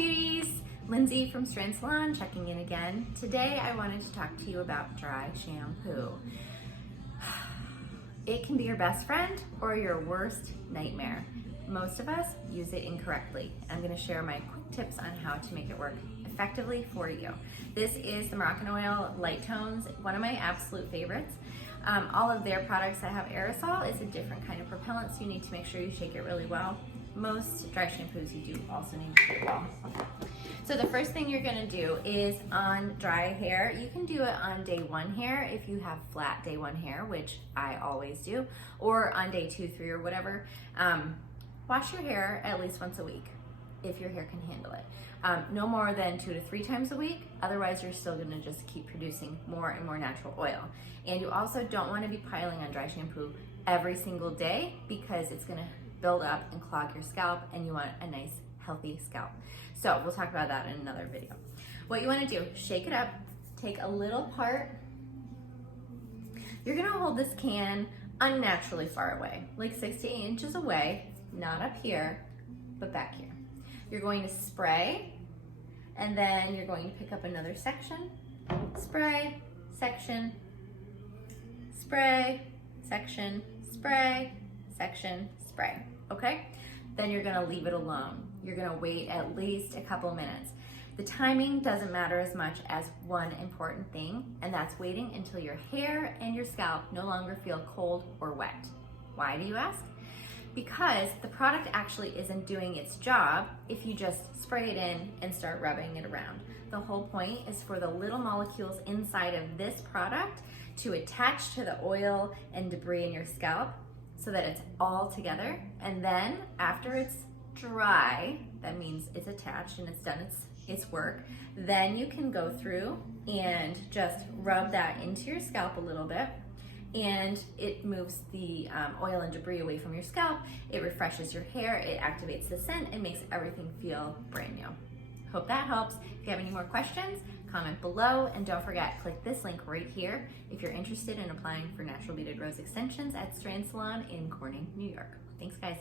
beauties, Lindsay from Strand Salon checking in again. Today I wanted to talk to you about dry shampoo. It can be your best friend or your worst nightmare. Most of us use it incorrectly. I'm going to share my quick tips on how to make it work effectively for you. This is the Moroccan Oil Light Tones, one of my absolute favorites. All of their products that have aerosol is a different kind of propellant, so you need to make sure you shake it really well. Most dry shampoos you do also need to shake well. So the first thing you're gonna do is on dry hair, you can do it on day 1 hair if you have flat day 1 hair, which I always do, or on day 2, 3, or whatever. Wash your hair at least once a week if your hair can handle it. No more than 2 to 3 times a week, otherwise you're still gonna just keep producing more and more natural oil. And you also don't wanna be piling on dry shampoo every single day because it's gonna build up and clog your scalp, and you want a nice healthy scalp. So we'll talk about that in another video. What you wanna do, shake it up, take a little part. You're gonna hold this can unnaturally far away, like 6 to 8 inches away, not up here, but back here. You're going to spray, and then you're going to pick up another section, spray, section, spray, section, spray, section, spray, okay? Then you're gonna leave it alone. You're gonna wait at least a couple minutes. The timing doesn't matter as much as one important thing, and that's waiting until your hair and your scalp no longer feel cold or wet. Why, do you ask? Because the product actually isn't doing its job if you just spray it in and start rubbing it around. The whole point is for the little molecules inside of this product to attach to the oil and debris in your scalp so that it's all together. And then after it's dry, that means it's attached and it's done its work, then you can go through and just rub that into your scalp a little bit, and it moves the oil and debris away from your scalp. It refreshes your hair, it activates the scent, and makes everything feel brand new. Hope that helps. If you have any more questions, comment below, and don't forget, click this link right here if you're interested in applying for natural beaded rose extensions at Strand Salon in Corning, New York. Thanks, guys.